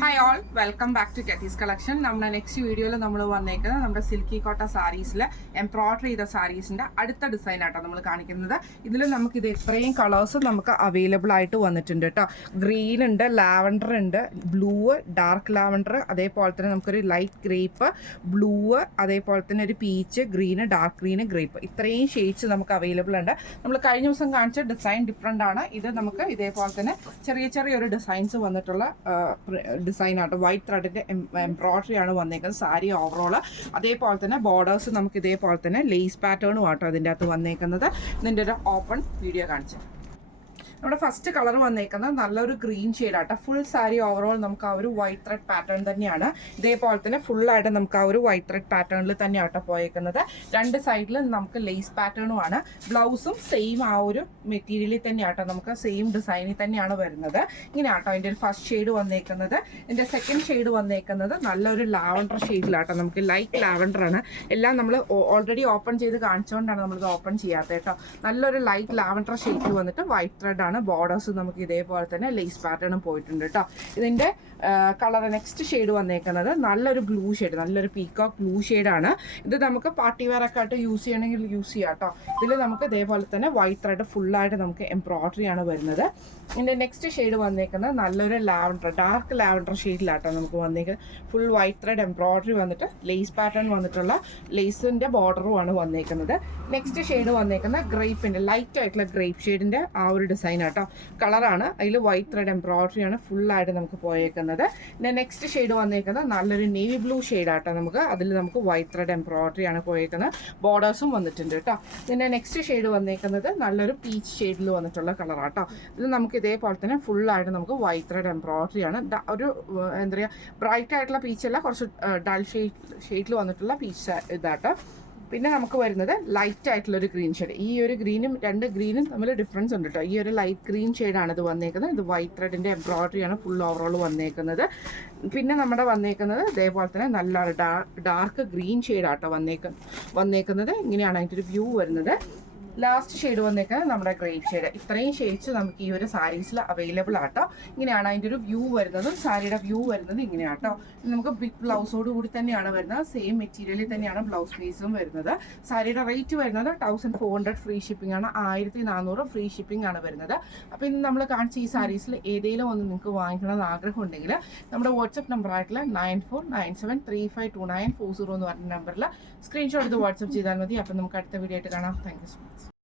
Hi all, welcome back to Katie's collection. നമ്മുടെ next വീഡിയോയിൽ നമ്മൾ വന്നേക്കുന്നത് നമ്മുടെ സിൽക്കി കോട്ട സാരീസിൽ എംബ്രോയിഡറി ചെയ്ത സാരീസിൻ്റെ അടുത്ത ഡിസൈൻ ആട്ടോ നമ്മൾ കാണിക്കുന്നത്. ഇതിൽ നമുക്ക് ഇത് ഇത്രയും കളേഴ്സ് നമുക്ക് അവൈലബിൾ ആയിട്ട് വന്നിട്ടുണ്ട് കേട്ടോ. ഗ്രീൻ ഉണ്ട്, ലാവൻഡർ ഉണ്ട്, ബ്ലൂ, ഡാർക്ക് ലാവൻഡർ, അതേപോലെ തന്നെ നമുക്കൊരു ലൈറ്റ് ഗ്രേപ്പ്, ബ്ലൂ, അതേപോലെ തന്നെ ഒരു peach, green, dark green, grape, ഇത്രയും ഷെയ്ഡ്സ് നമുക്ക് അവൈലബിൾ ഉണ്ട്. നമ്മൾ കഴിഞ്ഞ ദിവസം കാണിച്ച ഡിസൈൻ ഡിഫറെൻ്റ് ആണ്. ഇത് നമുക്ക് ഇതേപോലെ തന്നെ ചെറിയൊരു ഡിസൈൻസ് വന്നിട്ടുള്ള ഡിസൈൻ ആട്ടോ. വൈറ്റ് ത്രെഡിൻ്റെ എംബ്രോയിഡറി ആണ് വന്നേക്കുന്നത് സാരി ഓവറോൾ. അതേപോലെ തന്നെ ബോർഡേഴ്സ് നമുക്ക് ഇതേപോലെ തന്നെ ലേസ് പാറ്റേണും ആട്ടോ അതിൻ്റെ അകത്ത് വന്നേക്കുന്നത്. ഇതിൻ്റെ ഒരു ഓപ്പൺ വീഡിയോ കാണിച്ചു. നമ്മുടെ ഫസ്റ്റ് കളർ വന്നേക്കുന്നത് നല്ലൊരു ഗ്രീൻ ഷെയ്ഡാട്ടോ. ഫുൾ സാരി ഓവറോൾ നമുക്ക് ആ ഒരു വൈറ്റ് ത്രെഡ് പാറ്റേൺ തന്നെയാണ്. ഇതേപോലെ തന്നെ ഫുള്ളായിട്ട് നമുക്ക് ആ ഒരു വൈറ്റ് ത്രെഡ് പാറ്റേണിൽ തന്നെയാട്ടോ പോയേക്കുന്നത്. രണ്ട് സൈഡിലും നമുക്ക് ലേസ് പാറ്റേണുമാണ്. ബ്ലൗസും സെയിം ആ ഒരു മെറ്റീരിയലിൽ തന്നെയാട്ടോ, നമുക്ക് സെയിം ഡിസൈനിൽ തന്നെയാണ് വരുന്നത്. ഇങ്ങനെയാട്ടോ അതിൻ്റെ ഒരു ഫസ്റ്റ് ഷെയ്ഡ് വന്നേക്കുന്നത്. ഇതിൻ്റെ സെക്കൻഡ് ഷെയ്ഡ് വന്നേക്കുന്നത് നല്ലൊരു ലാവൻഡർ ഷെയ്ഡിലാട്ടോ. നമുക്ക് ലൈറ്റ് ലാവൻഡർ ആണ്. എല്ലാം നമ്മൾ ഓൾറെഡി ഓപ്പൺ ചെയ്ത് കാണിച്ചുകൊണ്ടാണ് നമ്മളിത് ഓപ്പൺ ചെയ്യാത്തത് കേട്ടോ. നല്ലൊരു ലൈറ്റ് ലാവൻഡർ ഷെയ്ഡിൽ വന്നിട്ട് വൈറ്റ് ത്രെഡ് ആണ്. ബോർഡേഴ്സ് നമുക്ക് ഇതേപോലെ തന്നെ ലേസ് പാറ്റേണും പോയിട്ടുണ്ട് കേട്ടോ. ഇതിൻ്റെ കളർ നെക്സ്റ്റ് ഷെയ്ഡ് വന്നേക്കുന്നത് നല്ലൊരു ബ്ലൂ ഷെയ്ഡ്, നല്ലൊരു പീകോക്ക് ബ്ലൂ ഷെയ്ഡാണ്. ഇത് നമുക്ക് പാർട്ടി വെയർ ഒക്കെ ആയിട്ട് യൂസ് ചെയ്യണമെങ്കിൽ യൂസ് ചെയ്യാം കേട്ടോ. ഇതിൽ നമുക്ക് ഇതേപോലെ തന്നെ വൈറ്റ് ത്രെഡ് ഫുള്ളായിട്ട് നമുക്ക് എംബ്രോയിഡറി ആണ് വരുന്നത്. ഇതിൻ്റെ നെക്സ്റ്റ് ഷെയ്ഡ് വന്നേക്കുന്നത് നല്ലൊരു ലാവൻഡർ, ഡാർക്ക് ലാവൻഡർ ഷെയ്ഡിലാട്ടോ നമുക്ക് വന്നേക്കുന്നത്. ഫുൾ വൈറ്റ് ത്രെഡ് എംബ്രോയിഡറി വന്നിട്ട് ലേസ് പാറ്റേൺ വന്നിട്ടുള്ള ലേസിൻ്റെ ബോർഡറും ആണ് വന്നേക്കുന്നത്. നെക്സ്റ്റ് ഷെയ്ഡ് വന്നേക്കുന്നത് ഗ്രേപ്പിൻ്റെ ലൈറ്റ് ആയിട്ടുള്ള ഗ്രേപ്പ് ഷെയ്ഡിൻ്റെ ആ ഒരു ഡിസൈൻ ആട്ടോ. കളറാണ്, അതിൽ വൈറ്റ് ത്രെഡ് എംബ്രോയിഡറി ആണ് ഫുള്ളായിട്ട് നമുക്ക് പോയേക്കുന്നത്. പിന്നെ നെക്സ്റ്റ് ഷെയ്ഡ് വന്നേക്കുന്നത് നല്ലൊരു നേവി ബ്ലൂ ഷെയ്ഡാട്ടോ. നമുക്ക് അതിൽ നമുക്ക് വൈറ്റ് ത്രെഡ് എംബ്രോയിഡറി ആണ് പോയേക്കുന്നത്. ബോർഡേഴ്സും വന്നിട്ടുണ്ട് കേട്ടോ. പിന്നെ നെക്സ്റ്റ് ഷെയ്ഡ് വന്നേക്കുന്നത് നല്ലൊരു പീച്ച് ഷെയ്ഡിൽ വന്നിട്ടുള്ള കളറാട്ടോ. ഇത് നമുക്ക് ഇതേപോലെ തന്നെ ഫുള്ളായിട്ട് നമുക്ക് വൈറ്റ് ത്രെഡ് എംബ്രോയിഡറി ആണ്. ഒരു എന്താ പറയുക, ബ്രൈറ്റ് ആയിട്ടുള്ള പീച്ചല്ല, കുറച്ച് ഡൾ ഷെയ്ഡിൽ വന്നിട്ടുള്ള പീച്ച് ഇതാട്ടോ. പിന്നെ നമുക്ക് വരുന്നത് ലൈറ്റ് ആയിട്ടുള്ളൊരു ഗ്രീൻ ഷെയ്ഡ്. ഈ ഒരു ഗ്രീനും രണ്ട് ഗ്രീനും തമ്മിൽ ഡിഫറൻസ് ഉണ്ട് കേട്ടോ. ഈ ഒരു ലൈറ്റ് ഗ്രീൻ ഷെയ്ഡാണ് ഇത് വന്നേക്കുന്നത്. ഇത് വൈറ്റ് ത്രെഡിൻ്റെ എംബ്രോയിഡറിയാണ് ഫുൾ ഓവറോൾ വന്നേക്കുന്നത്. പിന്നെ നമ്മുടെ വന്നേക്കുന്നത് ഇതേപോലെ തന്നെ നല്ല ഡാർക്ക് ഗ്രീൻ ഷെയ്ഡാട്ടോ വന്നേക്കുന്നത്. ഇങ്ങനെയാണ് അതിൻ്റെ ഒരു വ്യൂ വരുന്നത്. ലാസ്റ്റ് ഷെയ്ഡ് വന്നേക്കുന്നത് നമ്മുടെ ഗ്രേപ്പ് ഷെയ്ഡ്. ഇത്രയും ഷെയ്ഡ്സ് നമുക്ക് ഈ ഒരു സാരീസിൽ അവൈലബിൾ ആട്ടോ. ഇങ്ങനെയാണ് അതിൻ്റെ ഒരു വ്യൂ വരുന്നത്. സാരിയുടെ വ്യൂ വരുന്നത് ഇങ്ങനെയാട്ടോ. നമുക്ക് ബിഗ് ബ്ലൗസോട് കൂടി തന്നെയാണ് വരുന്നത്. സെയിം മെറ്റീരിയലിൽ തന്നെയാണ് ബ്ലൗസ് പീസും വരുന്നത്. സാരിയുടെ റേറ്റ് വരുന്നത് 1400 ഫ്രീ ഷിപ്പിംഗ് ആണ്. 1400 ഫ്രീ ഷിപ്പിംഗ് ആണ് വരുന്നത്. അപ്പോൾ ഇന്ന് നമ്മൾ കാണിച്ച ഈ സാരീസിൽ ഏതെങ്കിലും ഒന്ന് നിങ്ങൾക്ക് വാങ്ങിക്കണമെന്ന് ആഗ്രഹം ഉണ്ടെങ്കിൽ നമ്മുടെ വാട്സപ്പ് നമ്പർ ആയിട്ടുള്ള 9497352940 എന്ന് പറഞ്ഞ നമ്പറിൽ സ്ക്രീൻഷോട്ട് എടുത്ത് വാട്സപ്പ് ചെയ്താൽ മതി. അപ്പം നമുക്ക് അടുത്ത വീഡിയോ ആയിട്ട് കാണാം. Thank you so much.